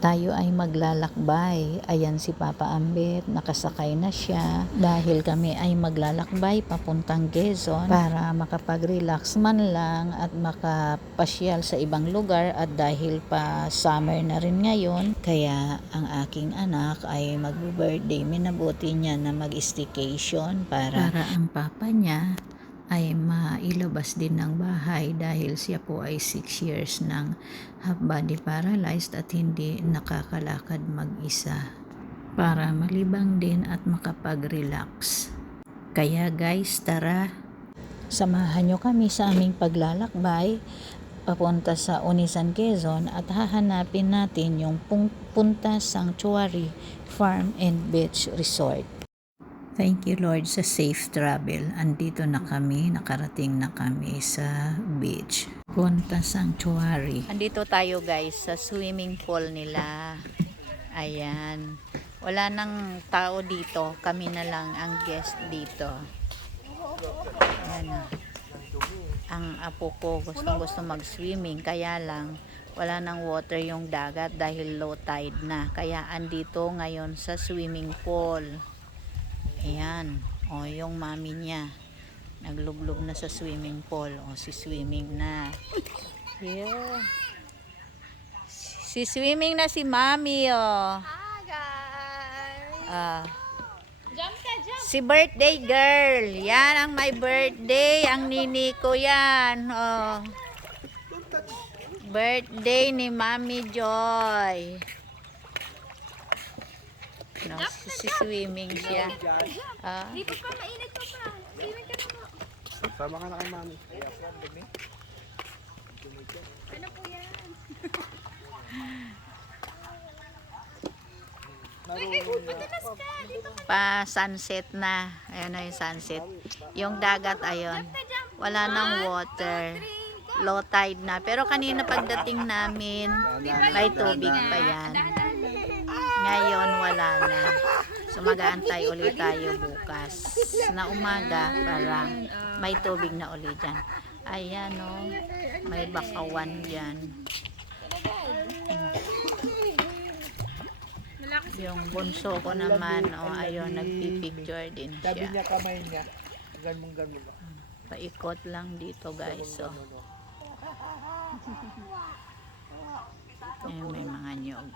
tayo ay maglalakbay. Ayan si Papa Ambet, nakasakay na siya dahil kami ay maglalakbay papuntang Quezon para makapag-relax man lang at makapasyal sa ibang lugar. At dahil pa summer na rin ngayon, kaya ang aking anak ay mag-birthday. Minabuti niya na mag-staycation para ang papa niya ay mailabas din ng bahay dahil siya po ay 6 years ng half body paralyzed at hindi nakakalakad mag-isa, para malibang din at makapag-relax. Kaya guys, tara, samahan nyo kami sa aming paglalakbay papunta sa Onisan, Quezon at hahanapin natin yung Punta Sanctuary Farm and Beach Resort. Thank you Lord sa safe travel. Andito na kami, nakarating na kami sa beach. Punta Sanctuary. Andito tayo guys sa swimming pool nila. Ayan. Wala nang tao dito. Kami na lang ang guest dito. Ayan. Ang apo ko gustong mag-swimming, kaya lang wala nang water yung dagat dahil low tide na. Kaya andito ngayon sa swimming pool. Ayan, o yung mami niya naglublob na sa swimming pool. O si swimming na. Yeah. Si swimming na si mami, oh. Hi guys. Jump ka, jump. Si birthday girl. Yan ang my birthday. Ang nini ko yan. Oh. Birthday ni Mami Joy. No, si swimming siya. Di pa pa mainit pa pa. Swimming ka na mo. Sama ka na kay mami. Ano po yan? Madalas ka. Dito ka. Pa sunset na. Ayan na yung sunset. Yung dagat ayon. Wala nang water. Low tide na. Pero kanina pagdating namin, may tubig pa yan. Ngayon wala na. So mag-aantay ulit tayo bukas na umaga para may tubig na ulit dyan. Ayan o. May bakawan dyan. Yung bunso ko naman, ayun, nagpipicture din Sabi siya. niya kamay niya. Ganun. Paikot lang dito guys. So. Ayan, may mga nyog.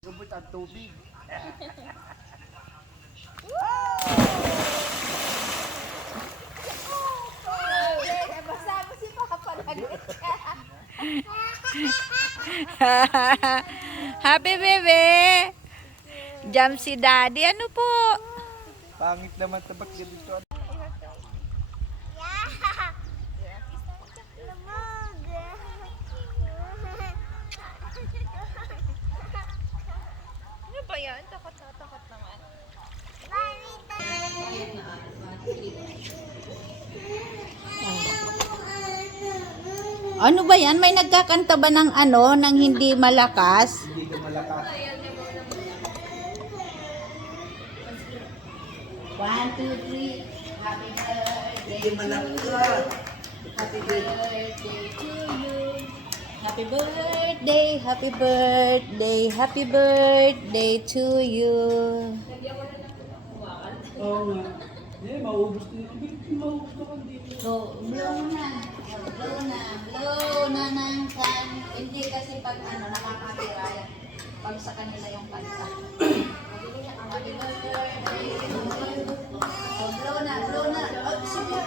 Gabot ang tubig. Basta mo si Papa naglit ka. Happy bebe! Jump si daddy. Ano po? Pangit naman tabat ganito. Ano ba yan? Takot naman. Ano ba yan? May nagkakanta ba ng ano, ng hindi malakas? Hindi ka malakas. 1, 2, 3. Happy birthday. Hindi malakas. Happy birthday to you. Happy birthday, happy birthday, happy birthday to you. Oo nga. Maubos din. Maubos na kung dito. So, blow na. Blow na ng can. Hindi kasi pag ano, nakakapira. Pag sa kanila yung kanta. Happy birthday. So, blow na. Oh, sige.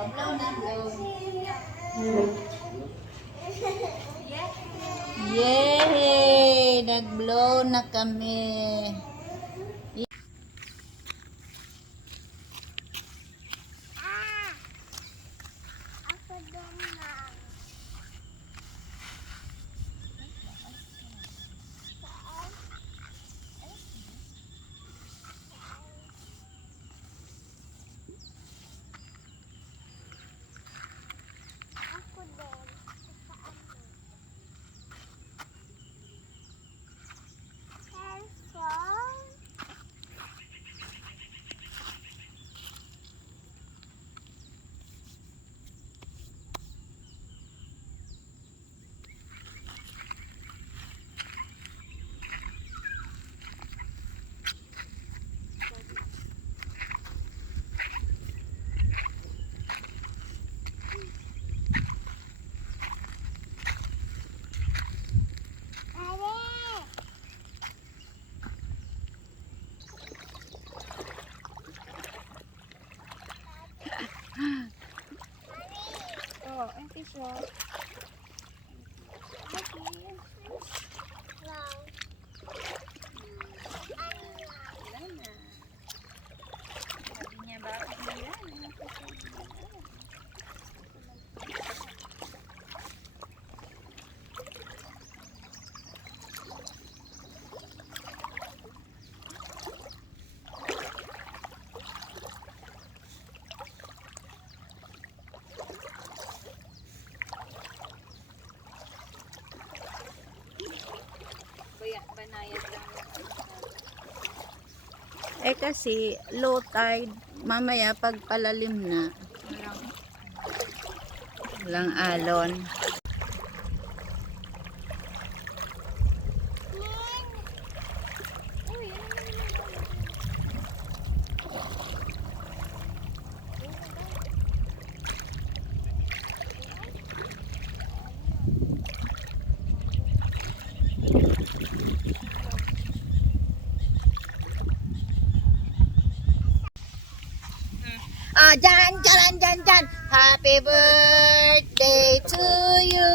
Oh, blow na, blow. Yay! Nag-blow na kami. Saan? siya. Okay. Wow. Wala na. Sabi niya ba, wala na. Banayad lang. Eh kasi low tide, mamaya pag palalim na, walang alon. Dyan. Happy birthday to you.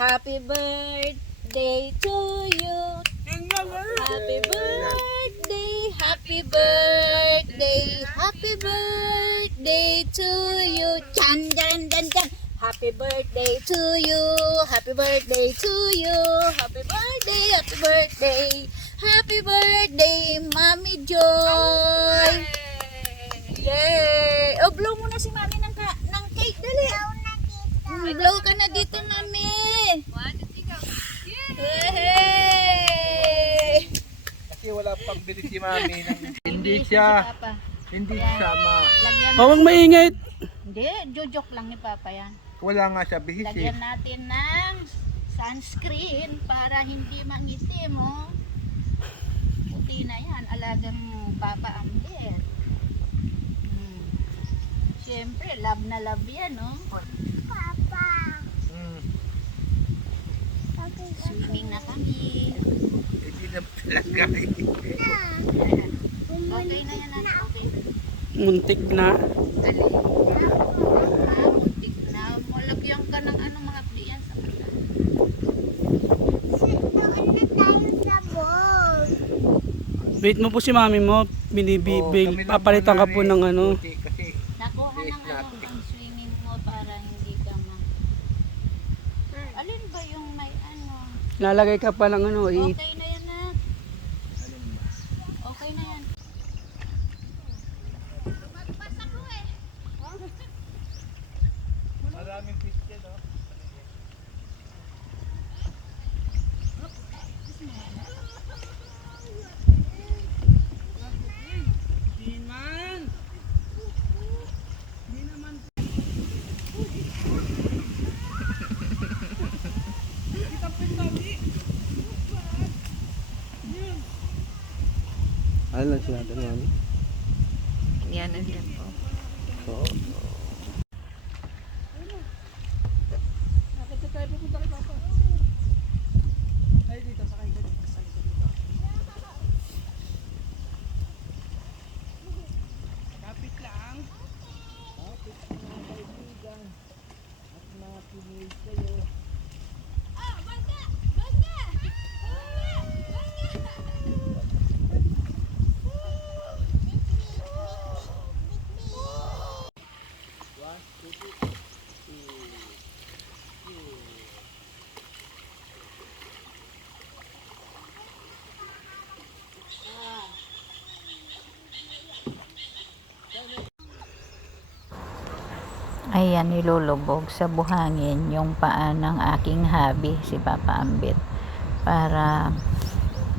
Happy birthday to you. Happy birthday, happy birthday, happy birthday to you. Dyan. Happy birthday to you. Happy birthday to you. Happy birthday, happy birthday. Happy birthday, Mami Joy. Yay! Oh, blow muna si Mami ng cake. Dali. Blow ka na dito, Mami. Yay! Kasi wala pang bili si Mami. Hindi siya Huwag maingay. Hindi, jojok lang ni Papa yan. Wala nga siya bihis eh. Lagyan natin ng sunscreen para hindi mangitim, oh. Puti na yan, alagang Papa Amber. Siyempre, love na love yan, no? Swimming na kami. Hindi na talaga eh. Okay na yan, ate. Okay. Muntik na. Muntik na. Malagyan ka ng mga pliyan sa mata. Wait mo po si mami mo. Papalitan ka po ng ano. Kasi Nakuha ng ang swimming mo para hindi ka Alin ba yung may Lalagay ka pa ng ano. Okay na yan, na. Okay na yan. maraming fish dyan, oh. Ano lang siya natin, mami? Yan ang po. Oo. Ayan, nilulubog sa buhangin yung paa ng aking hubby, si Papa Ambit, para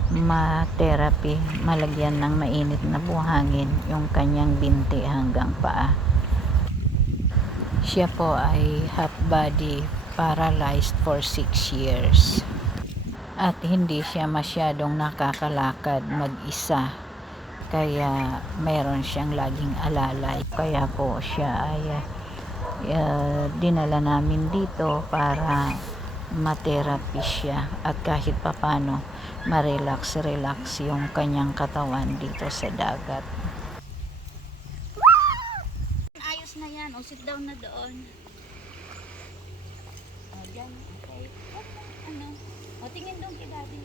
ma-therapy, malagyan ng mainit na buhangin yung kanyang binti hanggang paa. Siya po ay half body paralyzed for 6 years at hindi siya masyadong nakakalakad mag-isa, kaya meron siyang laging alalay. Kaya po siya ay dinala namin dito para ma-therapy siya at kahit papano ma-relax yung kanyang katawan dito sa dagat. Ayos na yan. O, sit down na doon. dyan. Okay. Ano? O, tingin doon kay daddy.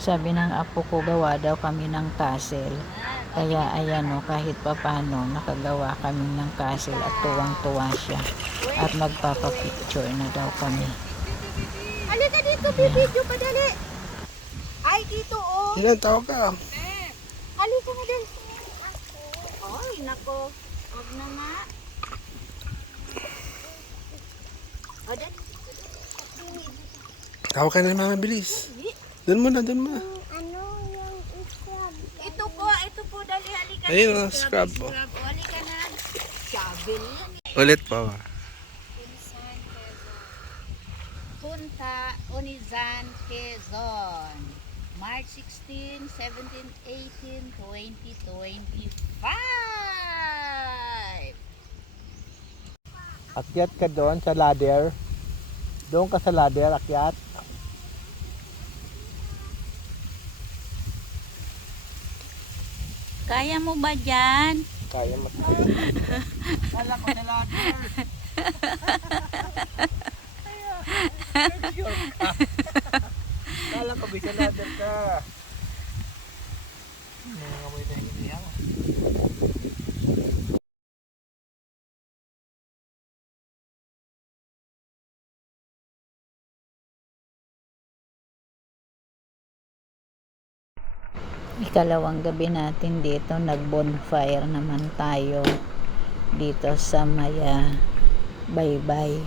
Sabi ng apo ko, gawa daw kami ng castle. Kaya ayan o, kahit papano nakagawa kami ng castle at tuwang-tuwa siya. At magpapapicture na daw kami. Halika dito, bibidyo pa dali. Ay, dito oh. Ilan tawag ka? Halika na dali. Ay, nako. Huwag na nga. O, dali. Tawag ka na mama, bilis. Doon mo na, doon mo. Ito po, dali. Halika na. Ayun, scrub mo. Scrub. O, halika na. Sabil yan. Ulit pa ba? Punta Unizan, Quezon. March 16, 17, 18, 2025. Akyat ka doon sa ladder. Doon ka sa ladder, akyat. Kaya mo ba dyan? Kaya mo. Kala ko sa ladder. Kala ko bisa ladder ka. Nangangamoy na hindi ako. Ikalawang gabi natin dito, nag-bonfire naman tayo dito sa Maya Baybay.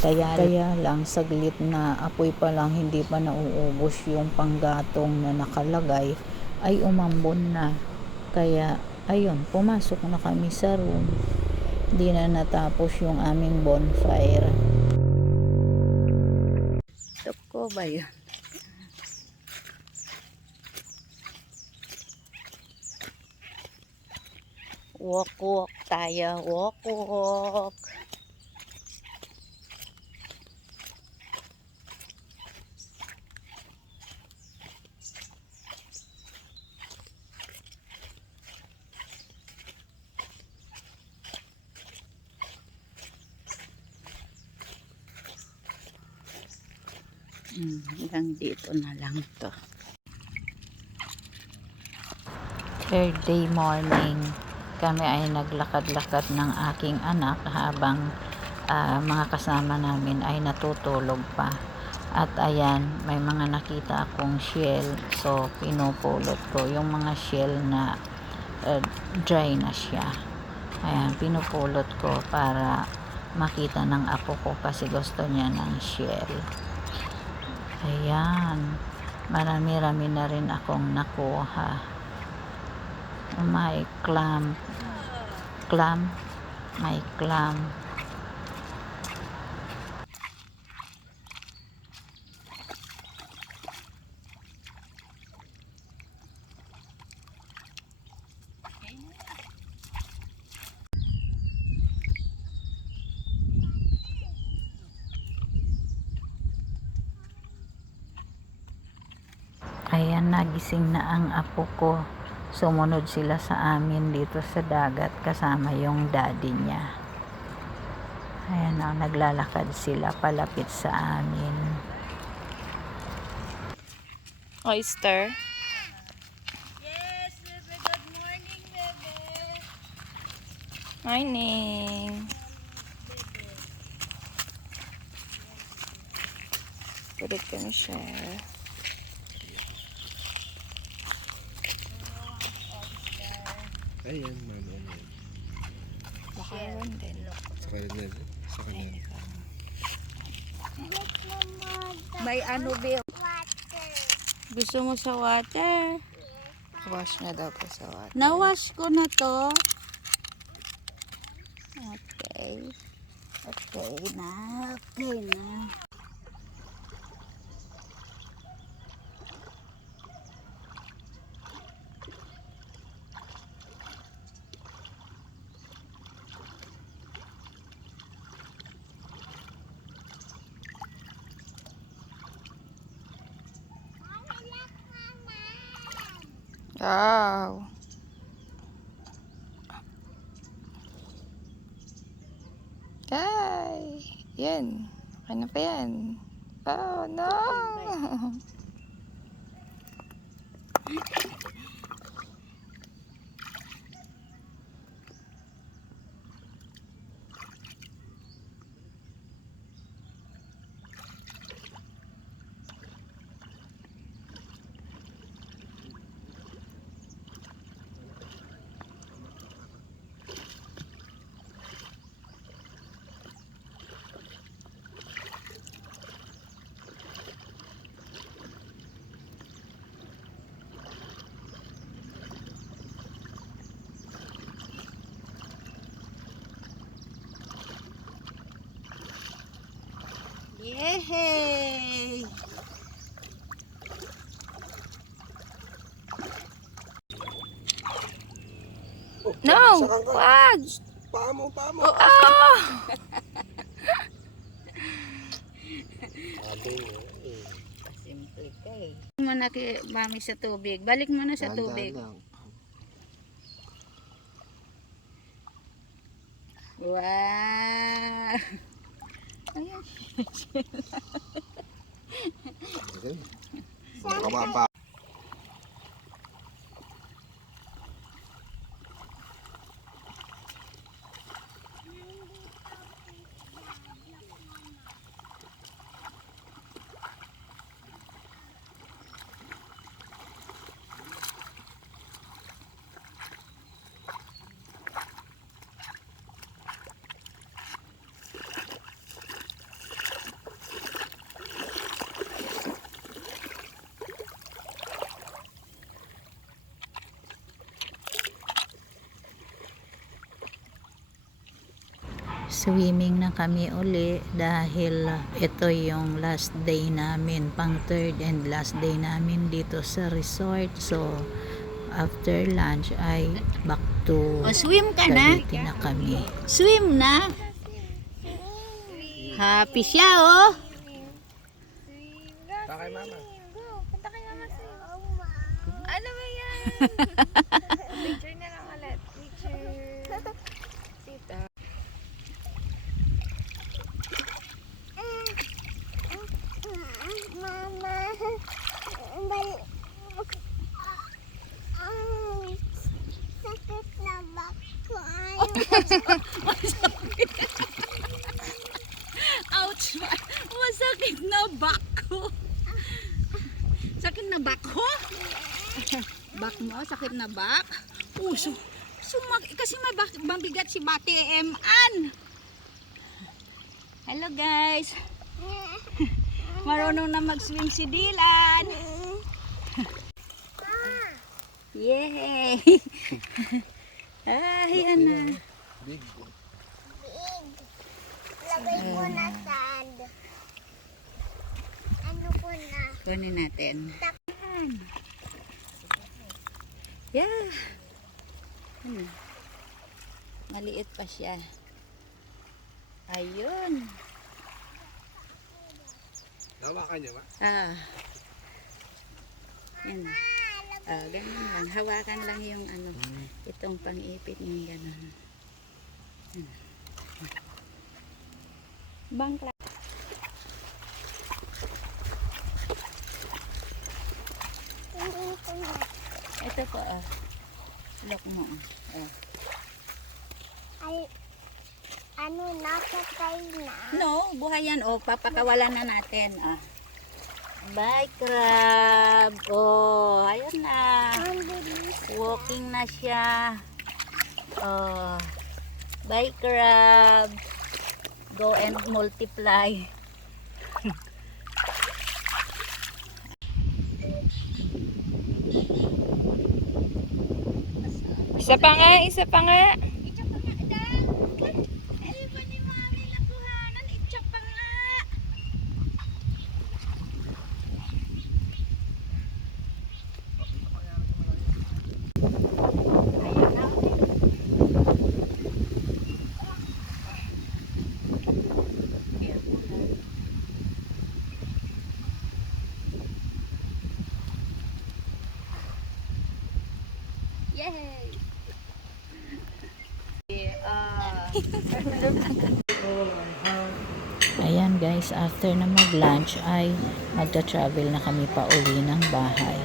Kaya lang saglit na apoy pa lang, hindi pa nauubos yung panggatong na nakalagay, ay umambon na. Kaya ayun, pumasok na kami sa room. Hindi na natapos yung aming bonfire. Toko ba yun? Walk tayo, walk. Hanggang dito na lang to. Third day morning, kami ay naglakad-lakad ng aking anak habang mga kasama namin ay natutulog pa. At ayan, may mga nakita akong shell, so pinupulot ko yung mga shell na dry na siya. Ayan, pinupulot ko para makita ng apo ko kasi gusto niya ng shell. Ayan, marami-rami na rin akong nakuha. May clam, may clam. Ayan, nagising na ang apo ko. Sumunod sila sa amin dito sa dagat kasama yung daddy niya. Ayan o, naglalakad sila palapit sa amin. Oyster. Yes, bebe. Good morning, bebe. Morning. Pwede kami share. Ayan, mama. Baka yun din. Sa kanila. Sa kanila. May ano ba? Gusto mo sa water? Wash na daw po sa water. Nawash ko na to. Okay. Okay na. Wow. Hi. Yan. Ano pa yan? Oh, no! Yehey! No! Wag! Paa mo, paa mo. Oh! Simple ka eh. Mo na kay mami sa tubig. Balik mo na sa tubig. Wow! Ayan. Kababa. Swimming na kami uli dahil ito yung last day namin, pang third and last day namin dito sa resort. So after lunch ay back to O, swim ka na? Cavite na kami. Swim na? Happy siya, oh! Kay mama. Ano ba yan? Picture na lang ulit. Picture. Sita. Ouch! Masakit na back ko. Sakit na back ko? Back mo? Sakit na back? Kasi mabigat si Bate M.An. Hello guys. Marunong na mag-swim si Dylan. Yay! Ay, ano. Big. Lagay ko na sand. Ano ko na? Kunin natin. Yeah. Maliit pa siya. Ayun. Hawakan niya ba? Yan. Ganyan lang. Hawakan lang yung ano, itong pang-ipit niya gano'n. Bangkla. Ito po, lock mo. Ay, ano, nasa tayo na. No, buhay yan. Papakawalan na natin. Bye, crab. Ayun na. Ang bilis. Walking na siya. Bye, crab. Go and multiply. Isa pa nga, isa pa nga. Yay! Ngayon guys, after na mag-lunch ay magta-travel na kami pa uwi ng bahay.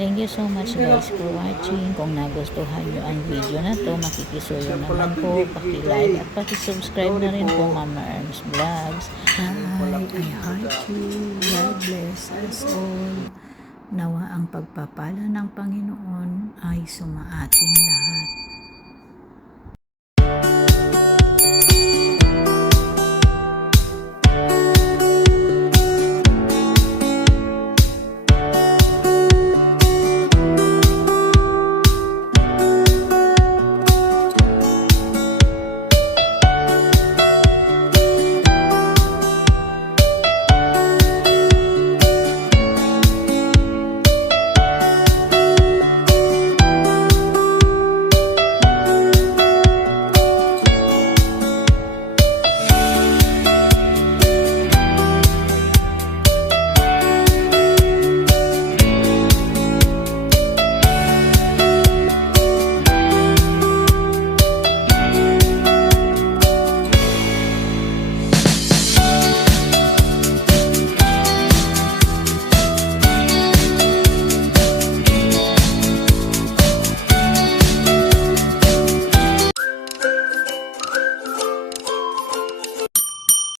Thank you so much guys for watching. Kung nagustuhan nyo ang video na to, makikisuyo naman po, paki-like at paki-subscribe na rin po Mama Erms Vlogs. Bye! I heart you. God bless us all. Nawa ang pagpapala ng Panginoon ay sumaating lahat.